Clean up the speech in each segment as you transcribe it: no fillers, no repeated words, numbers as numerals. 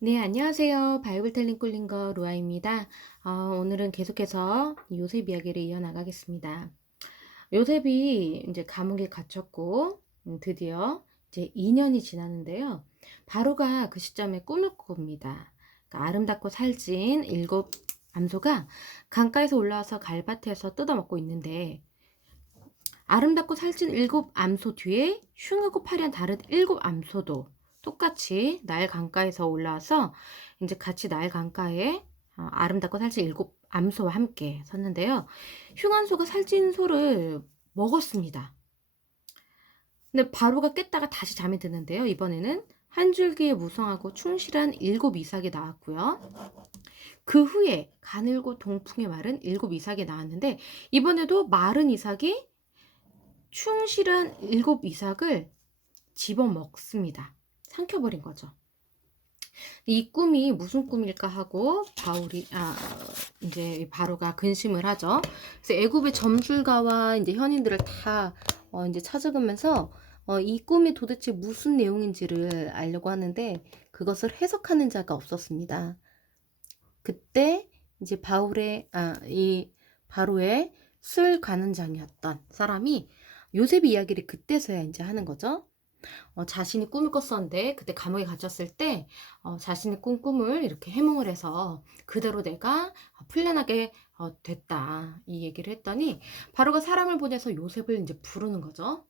네, 안녕하세요. 바이블 텔링 꿀링거 루아입니다. 오늘은 계속해서 요셉 이야기를 이어나가겠습니다. 요셉이 이제 감옥에 갇혔고, 드디어 이제 2년이 지났는데요. 바로가 그 시점에 꿈을 꿉니다. 그러니까 아름답고 살찐 7 암소가 강가에서 올라와서 갈밭에서 뜯어먹고 있는데, 아름답고 살찐 7 암소 뒤에 흉하고 파란 다른 7 암소도 똑같이 나일 강가에서 올라와서 이제 같이 나일 강가에 아름답고 살찐 7 암소와 함께 섰는데요. 흉한 소가 살찐 소를 먹었습니다. 근데 바로가 깼다가 다시 잠이 드는데요. 이번에는 한 줄기에 무성하고 충실한 7 이삭이 나왔고요. 그 후에 가늘고 동풍에 마른 7 이삭이 나왔는데, 이번에도 마른 이삭이 충실한 7 이삭을 집어먹습니다. 삼켜버린 거죠. 이 꿈이 무슨 꿈일까 하고 이제 바로가 근심을 하죠. 그래서 애굽의 점술가와 이제 현인들을 다 이제 찾아가면서 이 꿈이 도대체 무슨 내용인지를 알려고 하는데 그것을 해석하는 자가 없었습니다. 그때 이제 이 바로의 술 관원장이었던 사람이 요셉 이야기를 그때서야 이제 하는 거죠. 자신이 꿈을 꿨었는데 그때 감옥에 갇혔을 때 자신의 꿈을 이렇게 해몽을 해서 그대로 내가 풀려나게 됐다, 이 얘기를 했더니 바로가 사람을 보내서 요셉을 이제 부르는 거죠.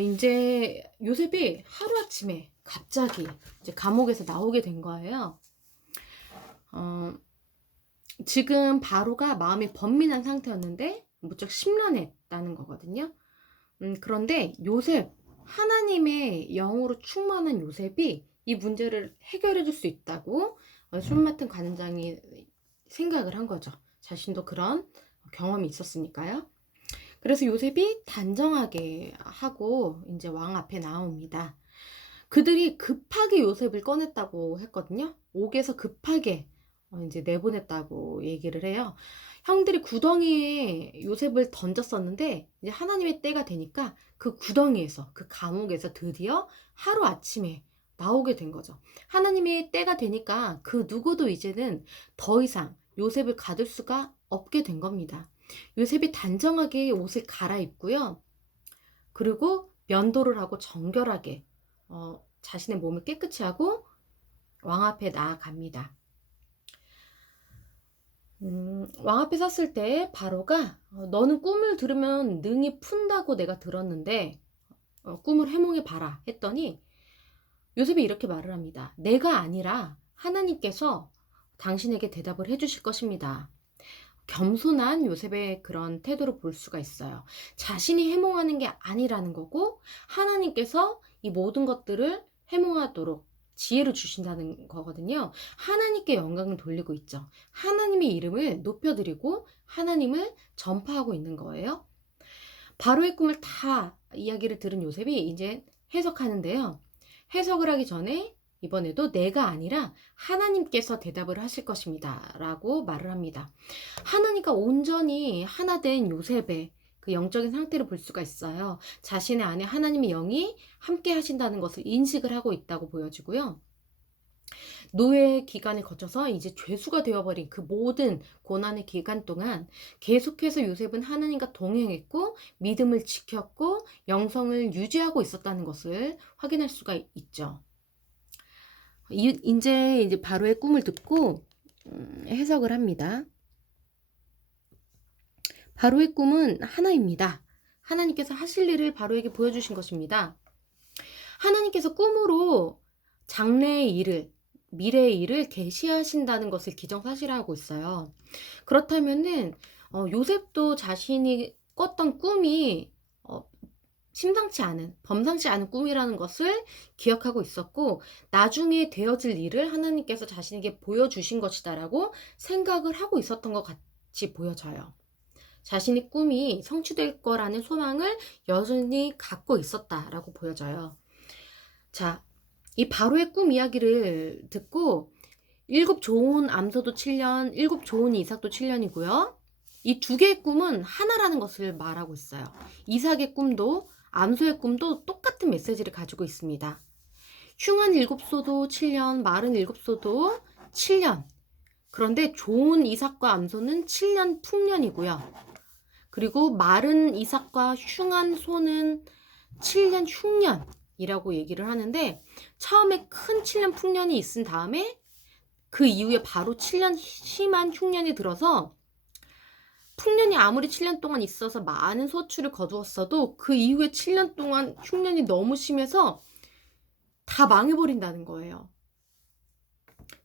이제 요셉이 하루아침에 갑자기 이제 감옥에서 나오게 된 거예요. 어, 지금 바로가 마음이 번민한 상태였는데 무척 심란했다는 거거든요. 그런데 하나님의 영으로 충만한 요셉이 이 문제를 해결해 줄 수 있다고 술 맡은 관장이 생각을 한 거죠. 자신도 그런 경험이 있었으니까요. 그래서 요셉이 단정하게 하고 이제 왕 앞에 나옵니다. 그들이 급하게 요셉을 꺼냈다고 했거든요. 옥에서 급하게 이제 내보냈다고 얘기를 해요. 형들이 구덩이에 요셉을 던졌었는데 이제 하나님의 때가 되니까 그 구덩이에서, 그 감옥에서 드디어 하루 아침에 나오게 된 거죠. 하나님의 때가 되니까 그 누구도 이제는 더 이상 요셉을 가둘 수가 없게 된 겁니다. 요셉이 단정하게 옷을 갈아입고요. 그리고 면도를 하고 정결하게 자신의 몸을 깨끗이 하고 왕 앞에 나아갑니다. 왕 앞에 섰을 때 바로가 너는 꿈을 들으면 능히 푼다고 내가 들었는데 꿈을 해몽해 봐라 했더니 요셉이 이렇게 말을 합니다. 내가 아니라 하나님께서 당신에게 대답을 해주실 것입니다. 겸손한 요셉의 그런 태도를 볼 수가 있어요. 자신이 해몽하는 게 아니라는 거고 하나님께서 이 모든 것들을 해몽하도록 지혜를 주신다는 거거든요. 하나님께 영광을 돌리고 있죠. 하나님의 이름을 높여드리고 하나님을 전파하고 있는 거예요. 바로의 꿈을 다 이야기를 들은 요셉이 이제 해석하는데요. 해석을 하기 전에 이번에도 내가 아니라 하나님께서 대답을 하실 것입니다 라고 말을 합니다. 하나님과 온전히 하나 된 요셉의 그 영적인 상태를 볼 수가 있어요. 자신의 안에 하나님의 영이 함께 하신다는 것을 인식을 하고 있다고 보여지고요. 노예 기간을 거쳐서 이제 죄수가 되어버린 그 모든 고난의 기간 동안 계속해서 요셉은 하나님과 동행했고 믿음을 지켰고 영성을 유지하고 있었다는 것을 확인할 수가 있죠. 이제 바로의 꿈을 듣고 해석을 합니다. 바로의 꿈은 하나입니다. 하나님께서 하실 일을 바로에게 보여주신 것입니다. 하나님께서 꿈으로 장래의 일을, 미래의 일을 계시하신다는 것을 기정사실화하고 있어요. 그렇다면은 요셉도 자신이 꿨던 꿈이 심상치 않은, 범상치 않은 꿈이라는 것을 기억하고 있었고 나중에 되어질 일을 하나님께서 자신에게 보여주신 것이다라고 생각을 하고 있었던 것 같이 보여져요. 자신의 꿈이 성취될 거라는 소망을 여전히 갖고 있었다라고 보여져요. 자, 이 바로의 꿈 이야기를 듣고 7 좋은 암소도 7년, 7 좋은 이삭도 7년이고요. 이 2개의 꿈은 하나라는 것을 말하고 있어요. 이삭의 꿈도 암소의 꿈도 똑같은 메시지를 가지고 있습니다. 흉한 일곱소도 7년, 마른 일곱소도 7년. 그런데 좋은 이삭과 암소는 7년 풍년이고요. 그리고 마른 이삭과 흉한 소는 7년 흉년이라고 얘기를 하는데, 처음에 큰 7년 풍년이 있은 다음에 그 이후에 바로 7년 심한 흉년이 들어서, 풍년이 아무리 7년 동안 있어서 많은 소출을 거두었어도 그 이후에 7년 동안 흉년이 너무 심해서 다 망해버린다는 거예요.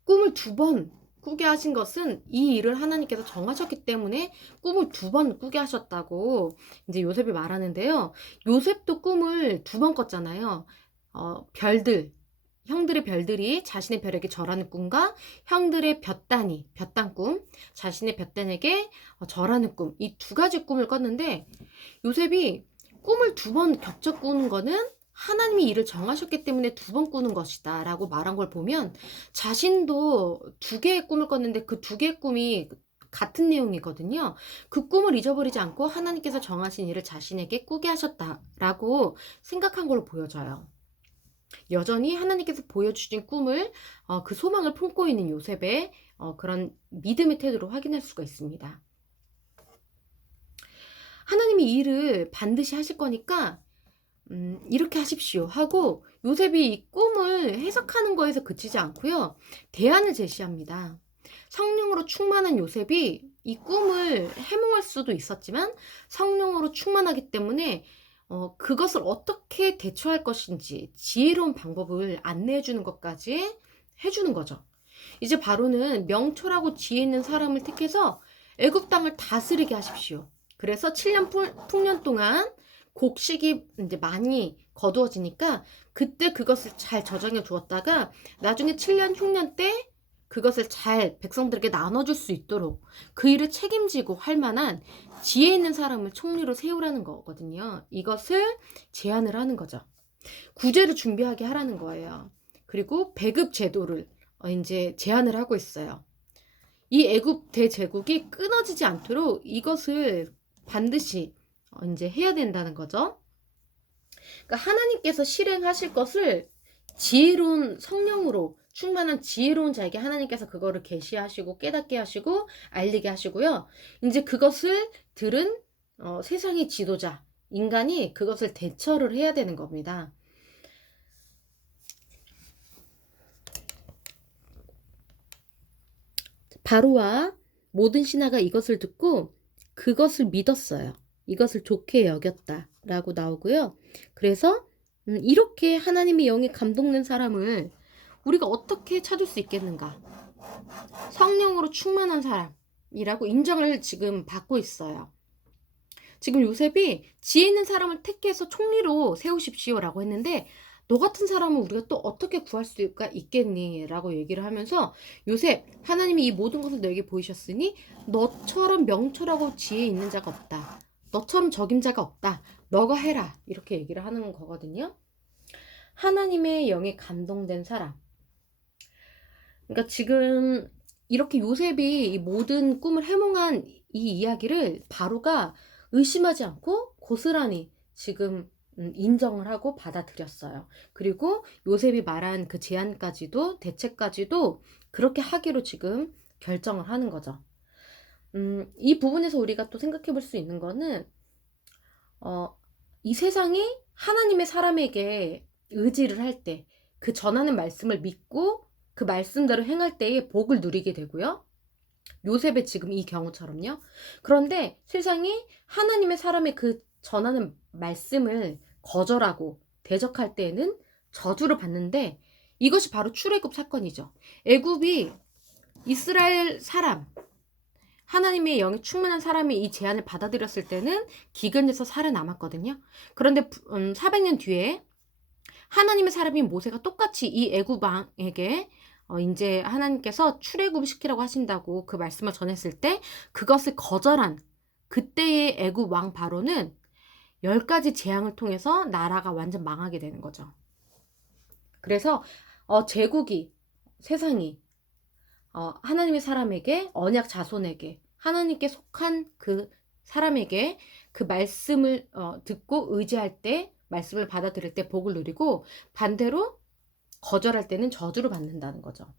꿈을 2번 꾸게 하신 것은 이 일을 하나님께서 정하셨기 때문에 꿈을 2번 꾸게 하셨다고 이제 요셉이 말하는데요. 요셉도 꿈을 2번 꿨잖아요. 별들, 형들의 별들이 자신의 별에게 절하는 꿈과 형들의 볕단 꿈, 자신의 볕단에게 절하는 꿈, 이 2가지 꿈을 꿨는데, 요셉이 꿈을 2번 겹쳐 꾸는 거는 하나님이 이를 정하셨기 때문에 2번 꾸는 것이다 라고 말한 걸 보면, 자신도 2개의 꿈을 꿨는데 그 2개의 꿈이 같은 내용이거든요. 그 꿈을 잊어버리지 않고 하나님께서 정하신 일을 자신에게 꾸게 하셨다라고 생각한 걸로 보여져요. 여전히 하나님께서 보여주신 꿈을, 그 소망을 품고 있는 요셉의 그런 믿음의 태도로 확인할 수가 있습니다. 하나님이 이 일을 반드시 하실 거니까 이렇게 하십시오 하고, 요셉이 이 꿈을 해석하는 거에서 그치지 않고요, 대안을 제시합니다. 성령으로 충만한 요셉이 이 꿈을 해몽할 수도 있었지만, 성령으로 충만하기 때문에 그것을 어떻게 대처할 것인지 지혜로운 방법을 안내해 주는 것까지 해주는 거죠. 이제 바로는 명철하고 지혜 있는 사람을 택해서 애굽 땅을 다스리게 하십시오. 그래서 7년 풍년 동안 곡식이 이제 많이 거두어지니까 그때 그것을 잘 저장해 주었다가 나중에 7년 흉년 때 그것을 잘 백성들에게 나눠줄 수 있도록 그 일을 책임지고 할 만한 지혜 있는 사람을 총리로 세우라는 거거든요. 이것을 제안을 하는 거죠. 구제를 준비하게 하라는 거예요. 그리고 배급 제도를 이제 제안을 하고 있어요. 이 애굽 대제국이 끊어지지 않도록 이것을 반드시 이제 해야 된다는 거죠. 그러니까 하나님께서 실행하실 것을 지혜로운 성령으로 충만한 지혜로운 자에게 하나님께서 그거를 계시하시고 깨닫게 하시고 알리게 하시고요. 이제 그것을 들은 세상의 지도자, 인간이 그것을 대처를 해야 되는 겁니다. 바로와 모든 신하가 이것을 듣고 그것을 믿었어요. 이것을 좋게 여겼다라고 나오고요. 그래서 이렇게 하나님의 영에 감동된 사람을 우리가 어떻게 찾을 수 있겠는가? 성령으로 충만한 사람이라고 인정을 지금 받고 있어요. 지금 요셉이 지혜 있는 사람을 택해서 총리로 세우십시오라고 했는데, 너 같은 사람은 우리가 또 어떻게 구할 수가 있겠니? 라고 얘기를 하면서, 요셉, 하나님이 이 모든 것을 너에게 보이셨으니 너처럼 명철하고 지혜 있는 자가 없다. 너처럼 적임자가 없다. 너가 해라. 이렇게 얘기를 하는 거거든요. 하나님의 영에 감동된 사람. 그러니까 지금 이렇게 요셉이 이 모든 꿈을 해몽한 이 이야기를 바로가 의심하지 않고 고스란히 지금 인정을 하고 받아들였어요. 그리고 요셉이 말한 그 제안까지도 대책까지도 그렇게 하기로 지금 결정을 하는 거죠. 이 부분에서 우리가 또 생각해 볼 수 있는 거는, 이 세상이 하나님의 사람에게 의지를 할 때, 그 전하는 말씀을 믿고 그 말씀대로 행할 때에 복을 누리게 되고요. 요셉의 지금 이 경우처럼요. 그런데 세상이 하나님의 사람의 그 전하는 말씀을 거절하고 대적할 때에는 저주를 받는데, 이것이 바로 출애굽 사건이죠. 애굽이 이스라엘 사람, 하나님의 영이 충만한 사람이 이 제안을 받아들였을 때는 기근에서 살아남았거든요. 그런데 400년 뒤에 하나님의 사람인 모세가 똑같이 이 애굽 왕에게 이제 하나님께서 출애굽 시키라고 하신다고 그 말씀을 전했을 때, 그것을 거절한 그때의 애굽 왕 바로는 10가지 재앙을 통해서 나라가 완전 망하게 되는 거죠. 그래서 제국이, 세상이 하나님의 사람에게, 언약 자손에게, 하나님께 속한 그 사람에게 그 말씀을 듣고 의지할 때, 말씀을 받아들일 때 복을 누리고, 반대로 거절할 때는 저주를 받는다는 거죠.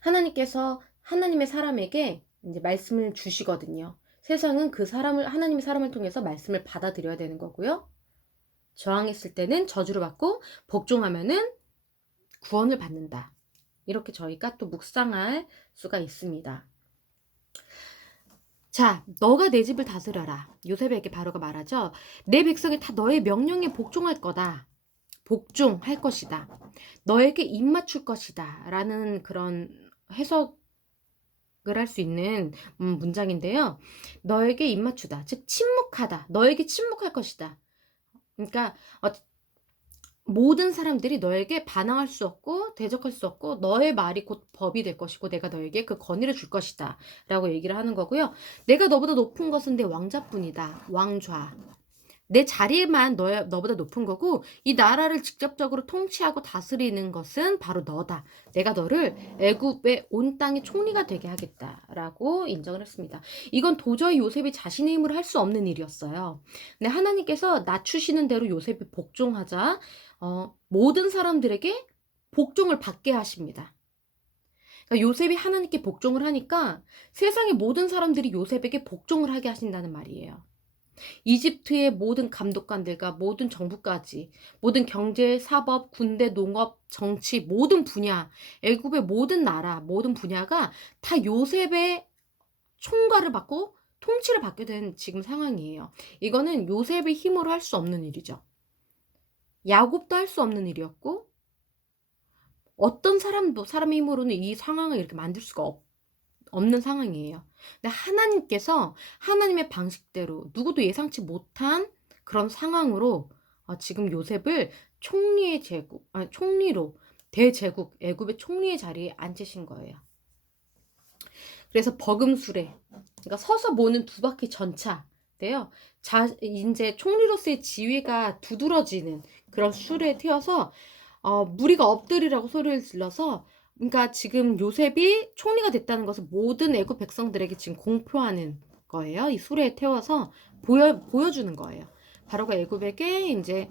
하나님께서 하나님의 사람에게 이제 말씀을 주시거든요. 세상은 그 사람을, 하나님의 사람을 통해서 말씀을 받아들여야 되는 거고요. 저항했을 때는 저주를 받고 복종하면은 구원을 받는다. 이렇게 저희가 또 묵상할 수가 있습니다. 자, 너가 내 집을 다스려라. 요셉에게 바로가 말하죠. 내 백성이 다 너의 명령에 복종할 거다. 복종할 것이다. 너에게 입맞출 것이다. 라는 그런 해석을 할 수 있는 문장인데요. 너에게 입맞추다. 즉 침묵하다. 너에게 침묵할 것이다. 그러니까 모든 사람들이 너에게 반항할 수 없고 대적할 수 없고 너의 말이 곧 법이 될 것이고 내가 너에게 그 권위를 줄 것이다 라고 얘기를 하는 거고요. 내가 너보다 높은 것은 내 왕자뿐이다. 왕좌. 내 자리에만 너보다 높은 거고 이 나라를 직접적으로 통치하고 다스리는 것은 바로 너다. 내가 너를 애굽의 온 땅의 총리가 되게 하겠다라고 인정을 했습니다. 이건 도저히 요셉이 자신의 힘으로 할 수 없는 일이었어요. 근데 하나님께서 낮추시는 대로 요셉이 복종하자 모든 사람들에게 복종을 받게 하십니다. 그러니까 요셉이 하나님께 복종을 하니까 세상의 모든 사람들이 요셉에게 복종을 하게 하신다는 말이에요. 이집트의 모든 감독관들과 모든 정부까지 모든 경제, 사법, 군대, 농업, 정치 모든 분야, 애굽의 모든 나라, 모든 분야가 다 요셉의 총괄을 받고 통치를 받게 된 지금 상황이에요. 이거는 요셉의 힘으로 할 수 없는 일이죠. 야곱도 할 수 없는 일이었고 어떤 사람의 힘으로는 이 상황을 이렇게 만들 수가 없는 상황이에요. 근데 하나님께서 하나님의 방식대로 누구도 예상치 못한 그런 상황으로 지금 요셉을 총리로 대제국 애굽의 총리의 자리에 앉으신 거예요. 그래서 버금수레, 그러니까 서서 모는 두 바퀴 전차인데요. 이제 총리로서의 지위가 두드러지는 그런 수레에 태워서 무리가 엎드리라고 소리를 질러서 그러니까 지금 요셉이 총리가 됐다는 것을 모든 애굽 백성들에게 지금 공표하는 거예요. 이 수레에 태워서 보여주는 거예요. 바로가 애굽에게 이제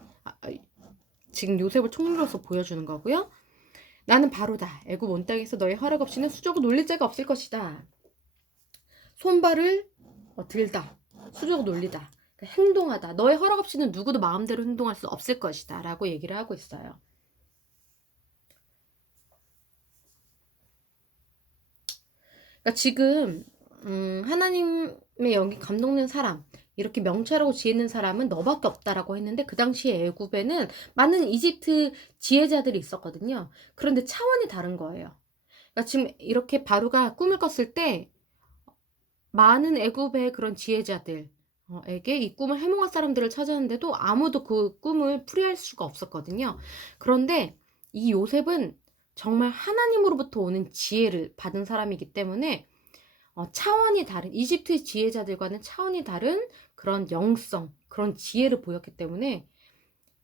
지금 요셉을 총리로서 보여주는 거고요. 나는 바로다. 애굽 온 땅에서 너의 허락 없이는 수족을 놀릴 자가 없을 것이다. 손발을 들다. 수족을 놀리다. 그러니까 행동하다. 너의 허락 없이는 누구도 마음대로 행동할 수 없을 것이다. 라고 얘기를 하고 있어요. 그러니까 지금 하나님의 여기 감동된 사람, 이렇게 명철하고 지혜 있는 사람은 너밖에 없다라고 했는데 그 당시에 애굽에는 많은 이집트 지혜자들이 있었거든요. 그런데 차원이 다른 거예요. 그러니까 지금 이렇게 바로가 꿈을 꿨을 때 많은 애굽의 그런 지혜자들 에게 이 꿈을 해몽할 사람들을 찾았는데도 아무도 그 꿈을 풀이할 수가 없었거든요. 그런데 이 요셉은 정말 하나님으로부터 오는 지혜를 받은 사람이기 때문에 차원이 다른 이집트 지혜자들과는 차원이 다른 그런 영성, 그런 지혜를 보였기 때문에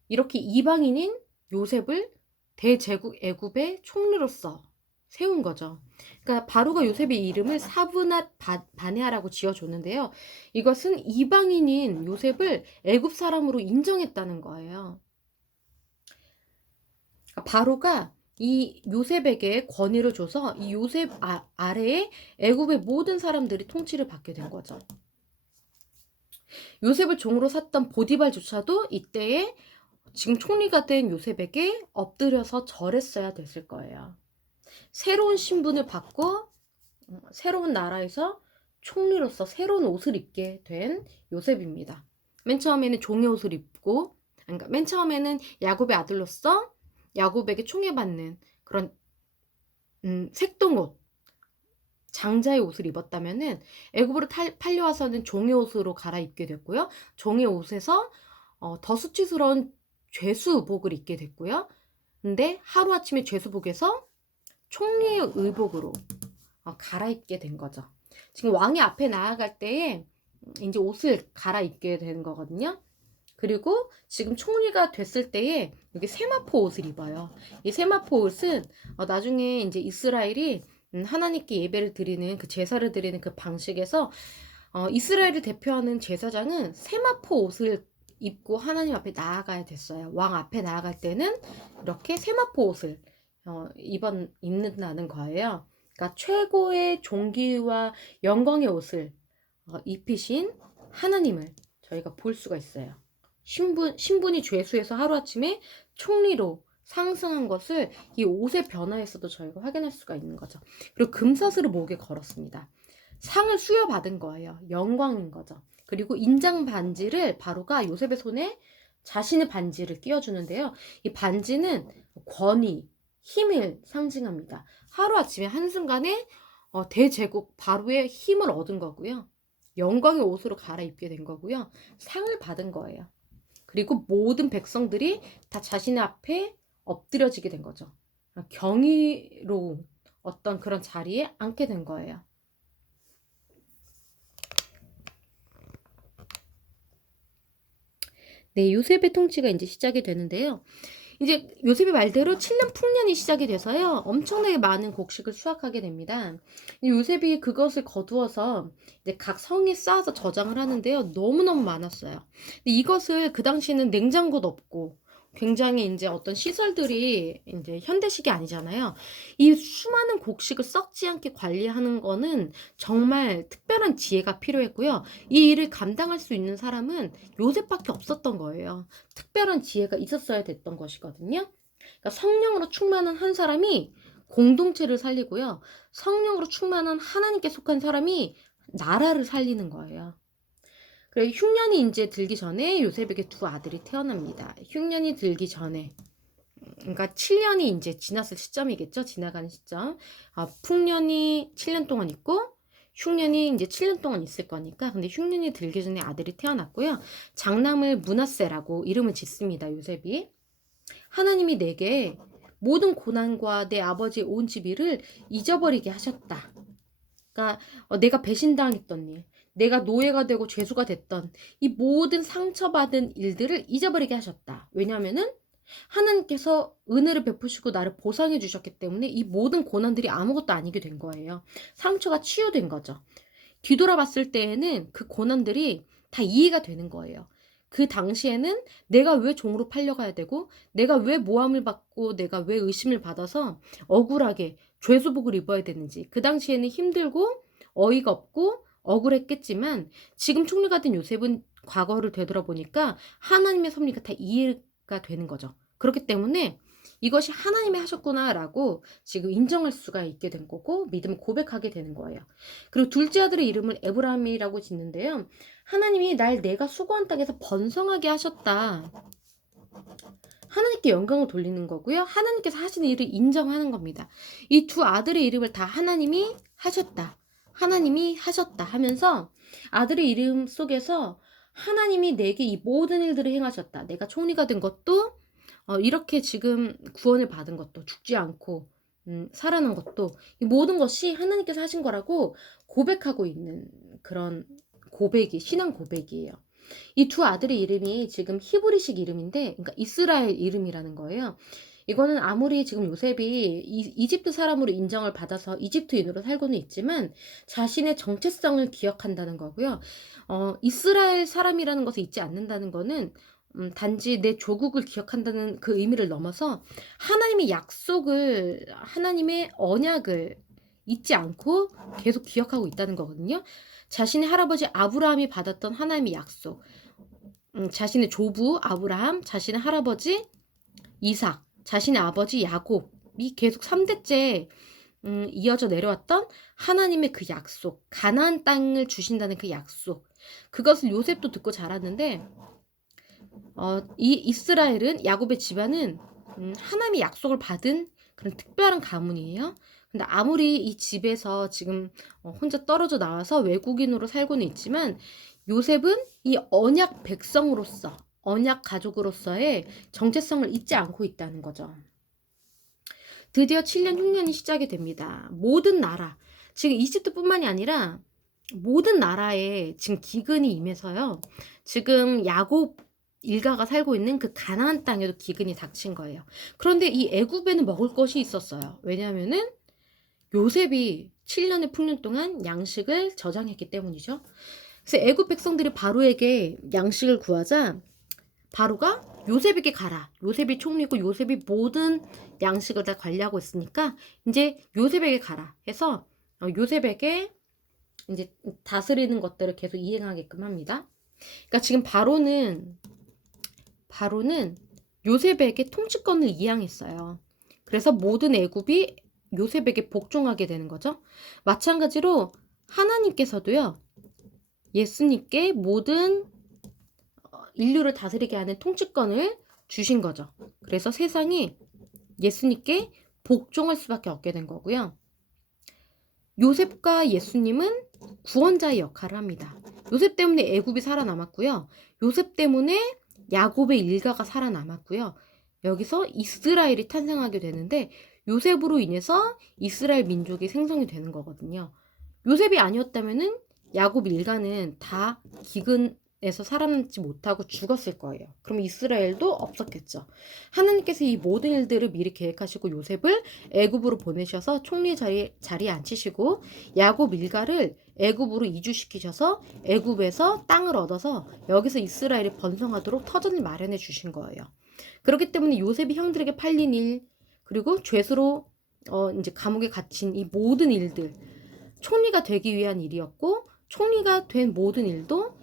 이렇게 이방인인 요셉을 대제국 애굽의 총리로서 세운 거죠. 그러니까 바로가 요셉의 이름을 사브낫 바네아라고 지어줬는데요. 이것은 이방인인 요셉을 애굽 사람으로 인정했다는 거예요. 바로가 이 요셉에게 권위를 줘서 이 요셉 아래에 애굽의 모든 사람들이 통치를 받게 된 거죠. 요셉을 종으로 샀던 보디발조차도 이때에 지금 총리가 된 요셉에게 엎드려서 절했어야 됐을 거예요. 새로운 신분을 받고 새로운 나라에서 총리로서 새로운 옷을 입게 된 요셉입니다. 맨 처음에는 종의 옷을 입고, 그러니까 맨 처음에는 야곱의 아들로서 야곱에게 총애받는 그런 색동옷, 장자의 옷을 입었다면은 애굽으로 팔려와서는 종의 옷으로 갈아입게 됐고요. 종의 옷에서 더 수치스러운 죄수복을 입게 됐고요. 근데 하루아침에 죄수복에서 총리의 의복으로 갈아입게 된 거죠. 지금 왕이 앞에 나아갈 때에 이제 옷을 갈아입게 되는 거거든요. 그리고 지금 총리가 됐을 때에 여기 세마포 옷을 입어요. 이 세마포 옷은 나중에 이제 이스라엘이 하나님께 예배를 드리는 그 제사를 드리는 그 방식에서 이스라엘을 대표하는 제사장은 세마포 옷을 입고 하나님 앞에 나아가야 됐어요. 왕 앞에 나아갈 때는 이렇게 세마포 옷을 입는다는 거예요. 그러니까 최고의 존귀와 영광의 옷을 입히신 하나님을 저희가 볼 수가 있어요. 신분이 죄수에서 하루아침에 총리로 상승한 것을 이 옷의 변화에서도 저희가 확인할 수가 있는 거죠. 그리고 금사슬을 목에 걸었습니다. 상을 수여받은 거예요. 영광인 거죠. 그리고 인장 반지를 바로가 요셉의 손에 자신의 반지를 끼워주는데요. 이 반지는 권위, 힘을 상징합니다. 하루아침에 한순간에 대제국 바로의 힘을 얻은 거고요. 영광의 옷으로 갈아입게 된 거고요. 상을 받은 거예요. 그리고 모든 백성들이 다 자신의 앞에 엎드려지게 된 거죠. 경이로운 어떤 그런 자리에 앉게 된 거예요. 네, 요셉의 통치가 이제 시작이 되는데요. 이제 요셉의 말대로 7년 풍년이 시작이 돼서요. 엄청나게 많은 곡식을 수확하게 됩니다. 요셉이 그것을 거두어서 이제 각 성에 쌓아서 저장을 하는데요. 너무너무 많았어요. 근데 이것을 그 당시에는 냉장고도 없고 굉장히 이제 어떤 시설들이 이제 현대식이 아니잖아요. 이 수많은 곡식을 썩지 않게 관리하는 거는 정말 특별한 지혜가 필요했고요. 이 일을 감당할 수 있는 사람은 요셉밖에 없었던 거예요. 특별한 지혜가 있었어야 됐던 것이거든요. 그러니까 성령으로 충만한 한 사람이 공동체를 살리고요. 성령으로 충만한 하나님께 속한 사람이 나라를 살리는 거예요. 그래, 흉년이 이제 들기 전에 요셉에게 두 아들이 태어납니다. 흉년이 들기 전에. 그러니까 7년이 이제 지났을 시점이겠죠. 지나가는 시점. 풍년이 7년 동안 있고 흉년이 이제 7년 동안 있을 거니까. 근데 흉년이 들기 전에 아들이 태어났고요. 장남을 므낫세라고 이름을 짓습니다. 요셉이. 하나님이 내게 모든 고난과 내 아버지의 온 집일을 잊어버리게 하셨다. 그러니까 내가 배신당했던 일, 내가 노예가 되고 죄수가 됐던 이 모든 상처받은 일들을 잊어버리게 하셨다. 왜냐하면은 하나님께서 은혜를 베푸시고 나를 보상해 주셨기 때문에 이 모든 고난들이 아무것도 아니게 된 거예요. 상처가 치유된 거죠. 뒤돌아봤을 때에는 그 고난들이 다 이해가 되는 거예요. 그 당시에는 내가 왜 종으로 팔려가야 되고 내가 왜 모함을 받고 내가 왜 의심을 받아서 억울하게 죄수복을 입어야 되는지 그 당시에는 힘들고 어이가 없고 억울했겠지만 지금 총리가 된 요셉은 과거를 되돌아보니까 하나님의 섭리가 다 이해가 되는 거죠. 그렇기 때문에 이것이 하나님이 하셨구나라고 지금 인정할 수가 있게 된 거고 믿음을 고백하게 되는 거예요. 그리고 둘째 아들의 이름을 에브라임이라고 짓는데요. 하나님이 날 내가 수고한 땅에서 번성하게 하셨다. 하나님께 영광을 돌리는 거고요. 하나님께서 하시는 일을 인정하는 겁니다. 이 두 아들의 이름을 다 하나님이 하셨다. 하나님이 하셨다 하면서 아들의 이름 속에서 하나님이 내게 이 모든 일들을 행하셨다. 내가 총리가 된 것도 이렇게 지금 구원을 받은 것도 죽지 않고 살아난 것도 이 모든 것이 하나님께서 하신 거라고 고백하고 있는 그런 고백이 신앙 고백이에요. 이 두 아들의 이름이 지금 히브리식 이름인데 그러니까 이스라엘 이름이라는 거예요. 이거는 아무리 지금 요셉이 이집트 사람으로 인정을 받아서 이집트인으로 살고는 있지만 자신의 정체성을 기억한다는 거고요. 이스라엘 사람이라는 것을 잊지 않는다는 거는 단지 내 조국을 기억한다는 그 의미를 넘어서 하나님의 약속을, 하나님의 언약을 잊지 않고 계속 기억하고 있다는 거거든요. 자신의 할아버지 아브라함이 받았던 하나님의 약속, 자신의 조부 아브라함, 자신의 할아버지 이삭, 자신의 아버지 야곱이 계속 3대째 이어져 내려왔던 하나님의 그 약속, 가나안 땅을 주신다는 그 약속, 그것을 요셉도 듣고 자랐는데 이 이스라엘은 야곱의 집안은 하나님의 약속을 받은 그런 특별한 가문이에요. 근데 아무리 이 집에서 지금 혼자 떨어져 나와서 외국인으로 살고는 있지만 요셉은 이 언약 백성으로서 언약 가족으로서의 정체성을 잊지 않고 있다는 거죠. 드디어 7년 흉년이 시작이 됩니다. 모든 나라, 지금 이집트뿐만이 아니라 모든 나라에 지금 기근이 임해서요. 지금 야곱 일가가 살고 있는 그 가나안 땅에도 기근이 닥친 거예요. 그런데 이 애굽에는 먹을 것이 있었어요. 왜냐하면은 요셉이 7년의 풍년 동안 양식을 저장했기 때문이죠. 그래서 애굽 백성들이 바로에게 양식을 구하자 바로가 요셉에게 가라. 요셉이 총리고 요셉이 모든 양식을 다 관리하고 있으니까 이제 요셉에게 가라 해서 요셉에게 이제 다스리는 것들을 계속 이행하게끔 합니다. 그러니까 지금 바로는 요셉에게 통치권을 이양했어요. 그래서 모든 애굽이 요셉에게 복종하게 되는 거죠. 마찬가지로 하나님께서도요, 예수님께 모든 인류를 다스리게 하는 통치권을 주신 거죠. 그래서 세상이 예수님께 복종할 수밖에 없게 된 거고요. 요셉과 예수님은 구원자의 역할을 합니다. 요셉 때문에 애굽이 살아남았고요. 요셉 때문에 야곱의 일가가 살아남았고요. 여기서 이스라엘이 탄생하게 되는데 요셉으로 인해서 이스라엘 민족이 생성이 되는 거거든요. 요셉이 아니었다면은 야곱 일가는 다 기근에서 살아남지 못하고 죽었을 거예요. 그럼 이스라엘도 없었겠죠. 하나님께서 이 모든 일들을 미리 계획하시고 요셉을 애굽으로 보내셔서 총리 자리에 앉히시고 야곱 일가를 애굽으로 이주시키셔서 애굽에서 땅을 얻어서 여기서 이스라엘이 번성하도록 터전을 마련해 주신 거예요. 그렇기 때문에 요셉이 형들에게 팔린 일, 그리고 죄수로 이제 감옥에 갇힌 이 모든 일들, 총리가 되기 위한 일이었고, 총리가 된 모든 일도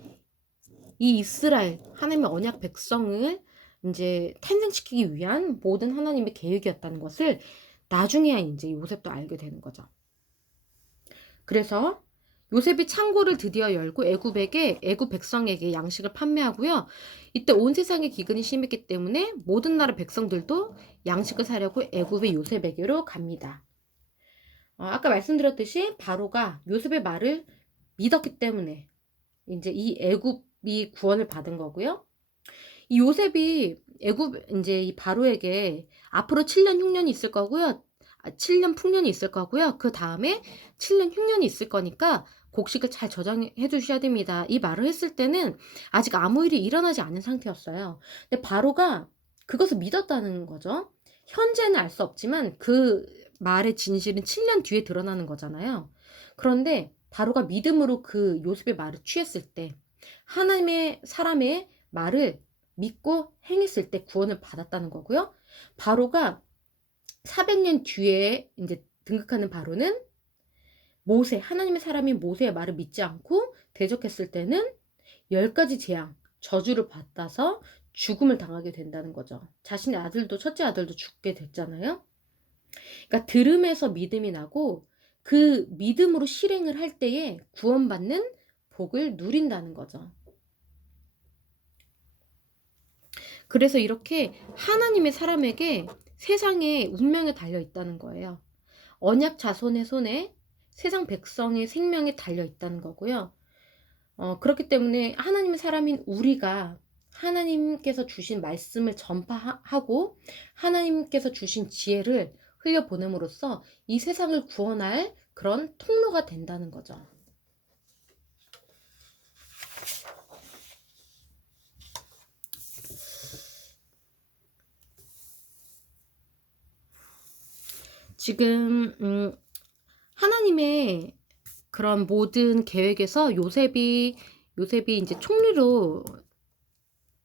이 이스라엘 하나님의 언약 백성을 이제 탄생시키기 위한 모든 하나님의 계획이었다는 것을 나중에야 이제 요셉도 알게 되는 거죠. 그래서 요셉이 창고를 드디어 열고 애굽 백성에게 양식을 판매하고요. 이때 온 세상에 기근이 심했기 때문에 모든 나라 백성들도 양식을 사려고 애굽의 요셉에게로 갑니다. 아까 말씀드렸듯이 바로가 요셉의 말을 믿었기 때문에 이제 이 애굽이 구원을 받은 거고요. 이 요셉이 이제 이 바로에게 앞으로 7년 흉년이 있을 거고요. 7년 풍년이 있을 거고요. 그 다음에 7년 흉년이 있을 거니까 곡식을 잘 저장해 주셔야 됩니다. 이 말을 했을 때는 아직 아무 일이 일어나지 않은 상태였어요. 근데 바로가 그것을 믿었다는 거죠. 현재는 알 수 없지만 그 말의 진실은 7년 뒤에 드러나는 거잖아요. 그런데 바로가 믿음으로 그 요셉의 말을 취했을 때 하나님의 사람의 말을 믿고 행했을 때 구원을 받았다는 거고요. 바로가 400년 뒤에 이제 등극하는 바로는 하나님의 사람이 모세의 말을 믿지 않고 대적했을 때는 10가지 재앙, 저주를 받아서 죽음을 당하게 된다는 거죠. 자신의 첫째 아들도 죽게 됐잖아요. 그러니까 들음에서 믿음이 나고 그 믿음으로 실행을 할 때에 구원받는 복을 누린다는 거죠. 그래서 이렇게 하나님의 사람에게 세상의 운명에 달려 있다는 거예요. 언약 자손의 손에 세상 백성의 생명에 달려 있다는 거고요. 그렇기 때문에 하나님의 사람인 우리가 하나님께서 주신 말씀을 전파하고 하나님께서 주신 지혜를 흘려보냄으로써 이 세상을 구원할 그런 통로가 된다는 거죠. 지금 하나님의 그런 모든 계획에서 요셉이 이제 총리로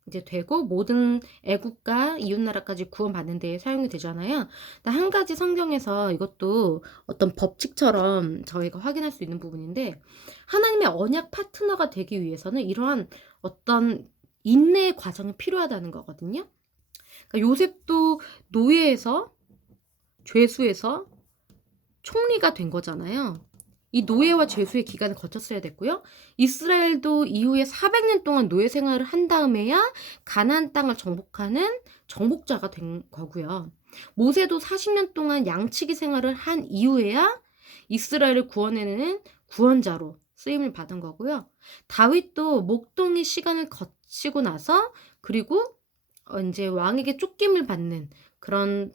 이제 되고 모든 애국과 이웃나라까지 구원받는 데 사용이 되잖아요. 한 가지 성경에서 이것도 어떤 법칙처럼 저희가 확인할 수 있는 부분인데 하나님의 언약 파트너가 되기 위해서는 이러한 어떤 인내의 과정이 필요하다는 거거든요. 그러니까 요셉도 노예에서 죄수에서 총리가 된 거잖아요. 이 노예와 죄수의 기간을 거쳤어야 됐고요. 이스라엘도 이후에 400년 동안 노예 생활을 한 다음에야 가나안 땅을 정복하는 정복자가 된 거고요. 모세도 40년 동안 양치기 생활을 한 이후에야 이스라엘을 구원해내는 구원자로 쓰임을 받은 거고요. 다윗도 목동의 시간을 거치고 나서 그리고 이제 왕에게 쫓김을 받는 그런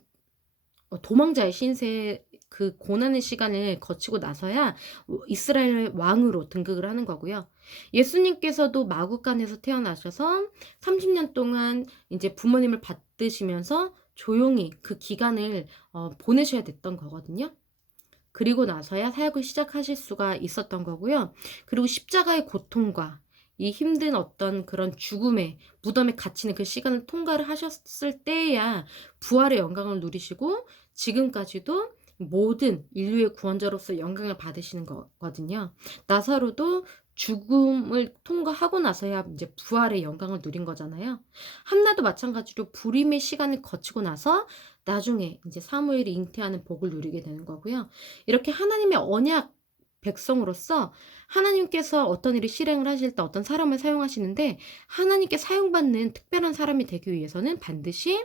도망자의 신세 그 고난의 시간을 거치고 나서야 이스라엘 왕으로 등극을 하는 거고요. 예수님께서도 마구간에서 태어나셔서 30년 동안 이제 부모님을 받드시면서 조용히 그 기간을 보내셔야 됐던 거거든요. 그리고 나서야 사역을 시작하실 수가 있었던 거고요. 그리고 십자가의 고통과 이 힘든 어떤 그런 죽음의 무덤에 갇히는 그 시간을 통과를 하셨을 때에야 부활의 영광을 누리시고 지금까지도 모든 인류의 구원자로서 영광을 받으시는 거거든요. 나사로도 죽음을 통과하고 나서야 인제 부활의 영광을 누린 거잖아요. 한나도 마찬가지로 불임의 시간을 거치고 나서 나중에 인제 사무엘이 잉태하는 복을 누리게 되는 거고요. 이렇게 하나님의 언약 백성으로서 하나님께서 어떤 일을 실행을 하실 때 어떤 사람을 사용하시는데 하나님께 사용받는 특별한 사람이 되기 위해서는 반드시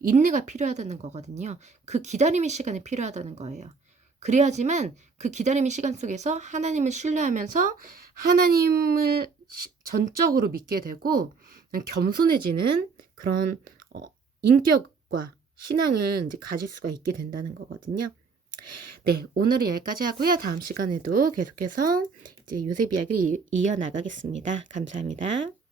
인내가 필요하다는 거거든요. 그 기다림의 시간이 필요하다는 거예요. 그래야지만 그 기다림의 시간 속에서 하나님을 신뢰하면서 하나님을 전적으로 믿게 되고 겸손해지는 그런 인격과 신앙을 이제 가질 수가 있게 된다는 거거든요. 네, 오늘은 여기까지 하고요. 다음 시간에도 계속해서 이제 요셉 이야기를 이어나가겠습니다. 감사합니다.